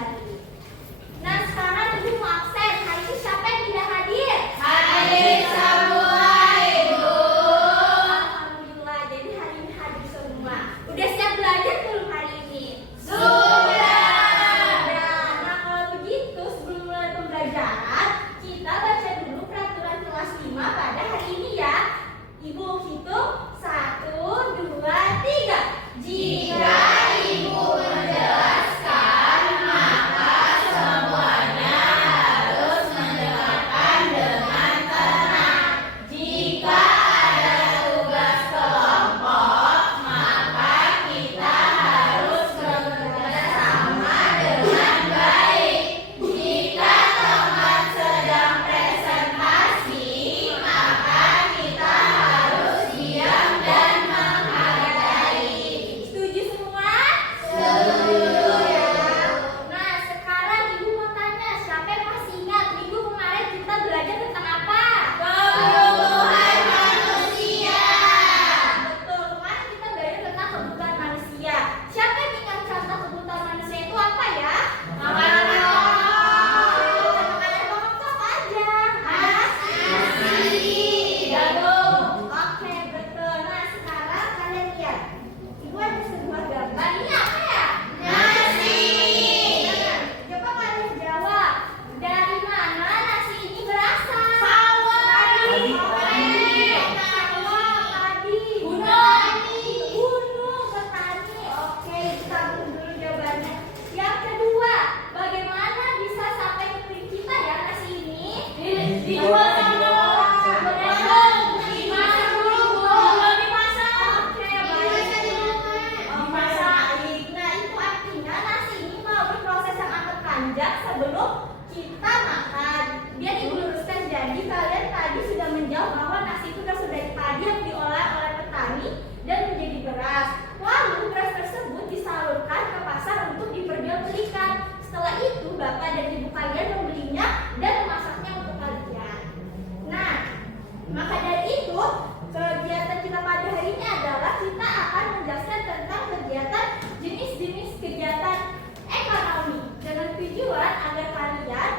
kembali. Nah, sekarang Ibu mau absen. Hari ini siapa yang tidak hadir? Hadir semua, Ibu. Alhamdulillah, jadi hari ini hadir semua. Udah siap belajar belum hari ini? Sudah. Nah, kalau begitu sebelum mulai pembelajaran, kita baca dulu peraturan kelas 5 pada hari ini ya. Ibu hitung 1, 2, 3. Jika Ibu menjelaskan, maka semuanya harus mendengarkan dengan tenang. Jika ada tugas kelompok, maka kita harus bekerja sama dengan baik. Jika teman sedang presentasi, maka kita harus diam dan menghargai. Setuju semua? Setuju. Nah, sekarang Ibu mau tanya, siapa yang masih ingat minggu kemarin kita belajar tentang apa? Kebutuhan manusia. Betul, kemarin kita belajar tentang kebutuhan manusia. Siapa yang ingat contoh kebutuhan manusia itu apa ya? Makanan pokok. Makanan pokok itu apa aja? Nasi, jagung. Oke, betul. Nah, sekarang kalian lihat. Ibu ada sebuah gambar. Ini apa ya? Nasi. Nah, coba kalian jawab. Dari mana nasi ini berasal? Sawah. Padi. Gunung, petani. Oke, kita dulu jawabannya. Yang kedua, bagaimana bisa sampai ke piring kita ya nasi ini? Dijual sama dimasak dulu, belum dimasak. Oke, baik. Dimasak. Nah, itu artinya nasi ini melalui proses yang amat panjang sebelum kita makan. Biar Ibu luruskan, jadi kalian tadi sudah menjawab bahwa nasi itu berasal dari padi yang diolah oleh petani dan menjadi beras. Lalu beras tersebut disalurkan ke pasar untuk diperjualbelikan. Setelah itu bapak dan ibu kalian membelinya dan memasaknya untuk kalian. Nah, maka dari itu kegiatan kita pada hari ini adalah kita akan menjelaskan tentang kegiatan jenis-jenis kegiatan ekonomi dengan tujuan agar kalian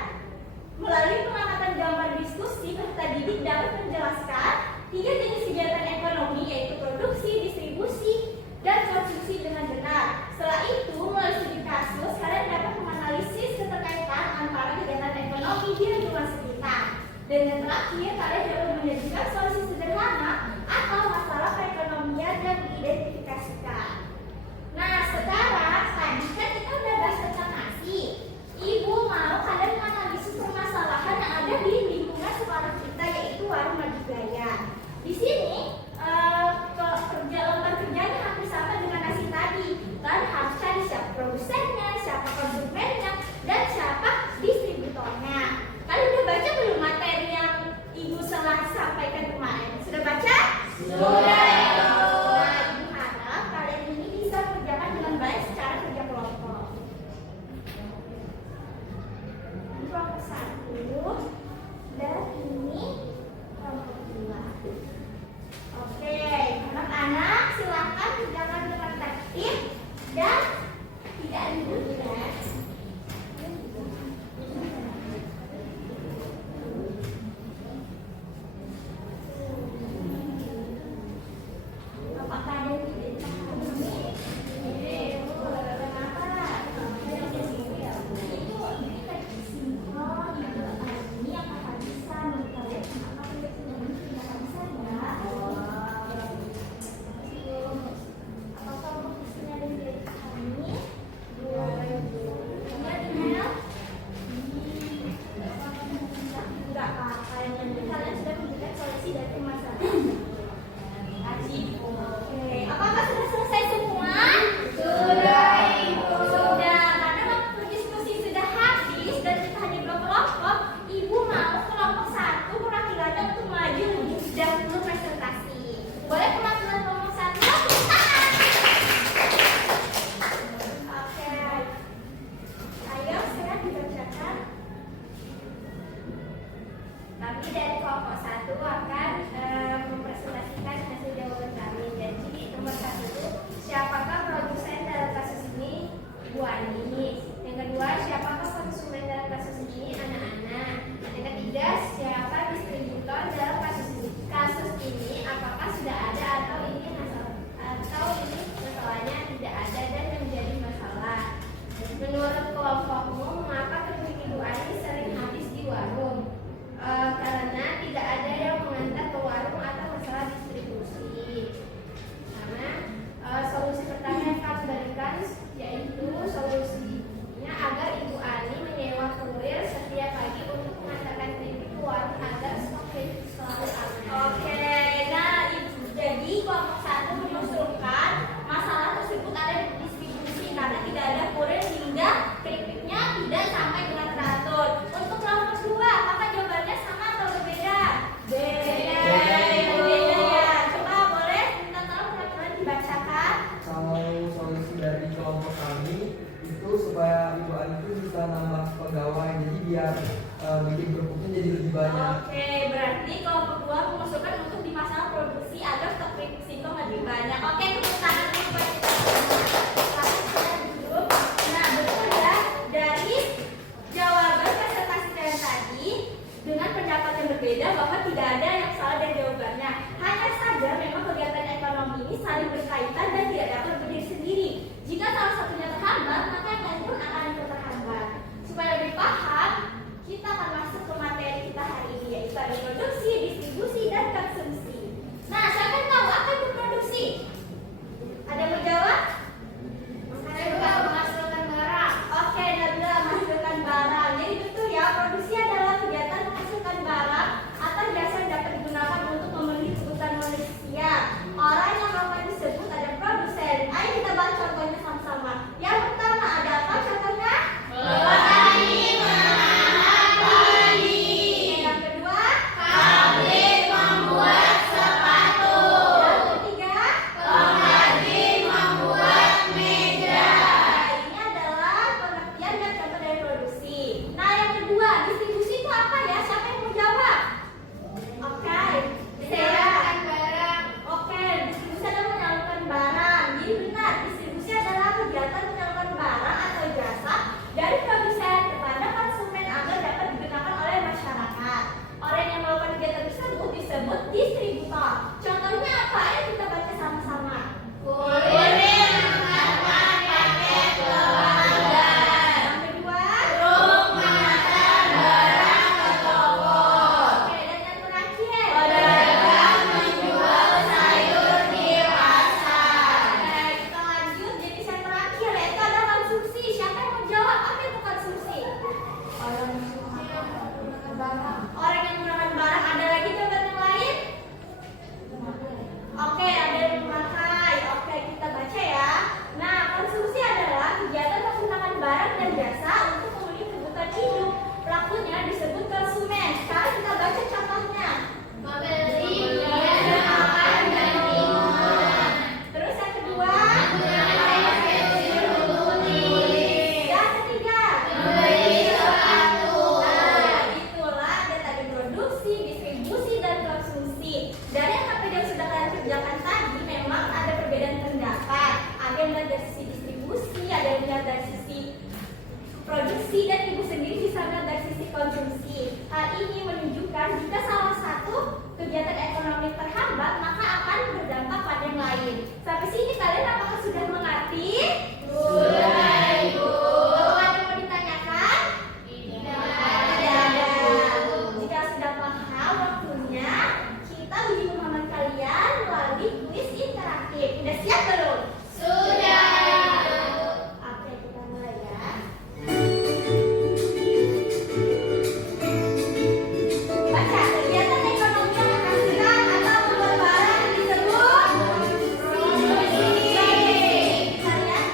melalui pengamatan gambar diskusi peserta didik dapat menjelaskan 3 jenis kegiatan ekonomi, yaitu produksi, distribusi, dan konsumsi dengan benar. Setelah itu, melalui studi kasus, kalian dapat menganalisis keterkaitan antara kegiatan ekonomi di lingkungan sekitar. Dan yang terakhir, kalian dapat menyajikan solusi sederhana atau masalah perekonomian dan diidentifikasikan. Nah, sekarang tadi kan kita udah bahas tentang nasi. Ibu mau kalian menganalisis permasalahan yang ada di lingkungan sekolah kita, yaitu warung Madijaya. Di sini lembar kerjanya hampir sama dengan nasi tadi. Kalian harus cari siapa produsennya, siapa konsumennya, dan siapa distributornya. Kalian udah baca belum materi yang Ibu telah sampaikan kemarin? Sudah baca? Sudah. Nah, Ibu harap kalian ini Menurut kelompokmu, mengapa keripik Ibu Ani sering habis di warung? Karena tidak ada yang mengantar ke warung atau masalah distribusi. Karena solusi pertama yang kami berikan yaitu solusinya agar Ibu Ani menyewa kurir setiap pagi untuk mengantarkan keripik ke warung agar stok keripik selalu aman. Oke, nah jadi kelompok satu mengusulkan masalah tersebut ada di distribusi karena tidak ada kurir hingga keripiknya tidak sampai dengan teratur. Untuk kelompok dua, apakah jawabannya sama atau berbeda? Berbeda ya. Coba boleh minta tolong teman-teman dibacakan. Kalau solusi dari kelompok kami itu supaya Ibu Ani itu bisa nambah pegawai, jadi biar bikin kerupuknya jadi lebih banyak. Oke, berarti kelompok dua mengusulkan untuk dipasang produksi agar stok keripik singkong lebih banyak. Oke, tepuk tangan dulu buat kita. Sekarang kita duduk. Nah, betul ya, dari jawaban presentasi kalian tadi dengan pendapat yang berbeda bahwa tidak ada yang salah dari jawabannya. Hanya saja memang kegiatan ekonomi ini saling berkaitan dan tidak dapat berdiri sendiri. Jika salah satunya terhambat, maka yang lain pun akan ikut terhambat. Supaya lebih paham, kita akan masuk ke materi kita hari ini, yaitu ada produksi, distribusi, dan konsumsi. Nah, siapa yang tahu apa itu produksi? Ada yang mau jawab? Menghasilkan barang. Oke, Nabila, menghasilkan barang. Jadi betul ya, produksi adalah kegiatan menghasilkan barang atau jasa yang dapat digunakan untuk memenuhi kebutuhan manusia. Orang yang melakukan disebut ada produsen. Ayo kita bahas contohnya sama-sama. Yang pertama ada apa contohnya? Yang kedua? Yang ketiga? Nah, ini adalah pengertian dan contoh dari produksi. Nah, yang kedua, distribusi itu apa ya? Siapa yang mau jawab? Oke, saya. Oke, distribusi adalah menyalurkan barang. Jadi benar, distribusi adalah kegiatan menyalurkan barang atau jasa dari produsen kepada konsumen agar dapat digunakan oleh masyarakat. Orang yang melakukan kegiatan tersebut disebut distributor. Contohnya apa? Ayo kita baca sama-sama. Yang kedua, oke, dan yang terakhir, Oke, kita lanjut. Jadi yang terakhir yaitu ada konsumsi. Siapa yang mau jawab apa itu konsumsi? Orang yang menggunakan barang. Ada lagi jawaban yang lain? Oke, ada yang memakai. Oke, kita baca ya. Nah, konsumsi adalah kegiatan menggunakan barang dan jasa untuk memenuhi kebutuhan hidup. Pelakunya disebut konsumen. Sekarang kita baca contohnya. Terus yang kedua, yang ketiga, nah itulah ada tadi produksi, distribusi, dan konsumsi. Dari apa yang sudah kalian kerjakan tadi, memang ada perbedaan pendapat. Ada yang melihat dari sisi distribusi, ada yang melihat dari sisi produksi, dan ibu sendiri bisa melihat dari sisi konsumsi. Hal ini menunjukkan jika salah satu kegiatan ekonomi terhambat, maka akan berdampak pada yang lain. Sampai sini kalian apakah sudah mengerti? Sudah, Ibu. Ada yang mau ditanyakan? Tidak ada. Jika sudah paham, waktunya kita uji pemahaman kalian melalui kuis interaktif. Udah siap belum? Oke, kita mulai ya. Baca, kegiatan ekonomi yang menghasilkan atau membuat barang disebut produksi. Kalian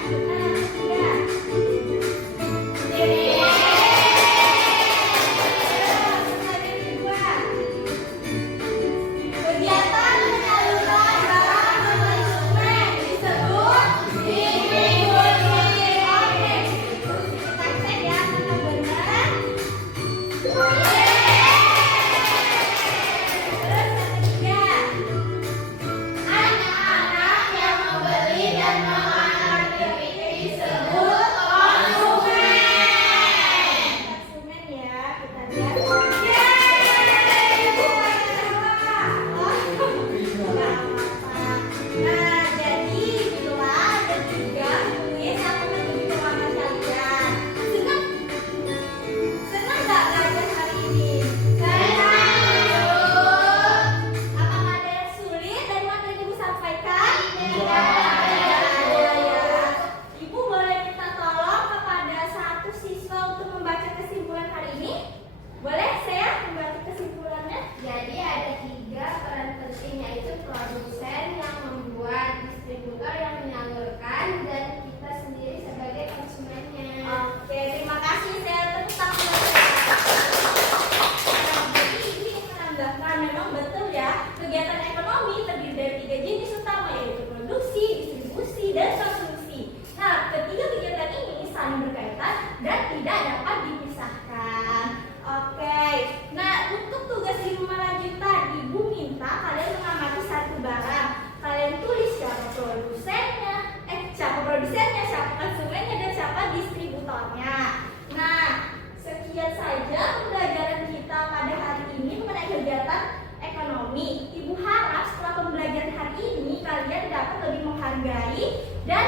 dan tidak dapat dipisahkan. Oke, nah untuk tugas di rumah lanjutan, Ibu minta kalian mengamati satu barang. Kalian tulis siapa produsennya, siapa konsumennya, dan siapa distributornya. Nah, sekian saja pembelajaran kita pada hari ini mengenai kegiatan ekonomi. Ibu harap setelah pembelajaran hari ini kalian dapat lebih menghargai dan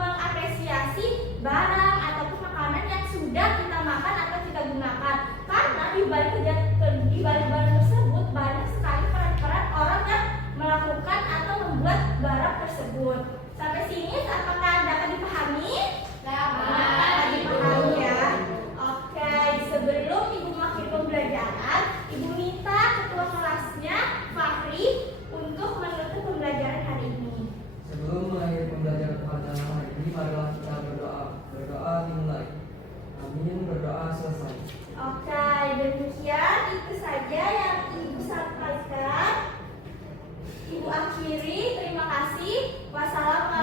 mengapresiasi barang ataupun makanan yang sudah kita makan atau kita gunakan. Karena di balik barang tersebut banyak sekali peran-peran orang yang melakukan atau membuat barang tersebut. Sampai sini apakah dapat dipahami? Dapat dipahami ya. Oke, sebelum Ibu mengakhiri pembelajaran, Ibu minta ketua kelasnya Fahri untuk menutup pembelajaran hari ini. Sebelum mengakhiri pembelajaran pada hari ini, marilah kita berdoa. Berdoa dimulai. Amin. Berdoa selesai. Oke, demikian itu saja yang Ibu sampaikan. Ibu akhiri, terima kasih. Wassalamualaikum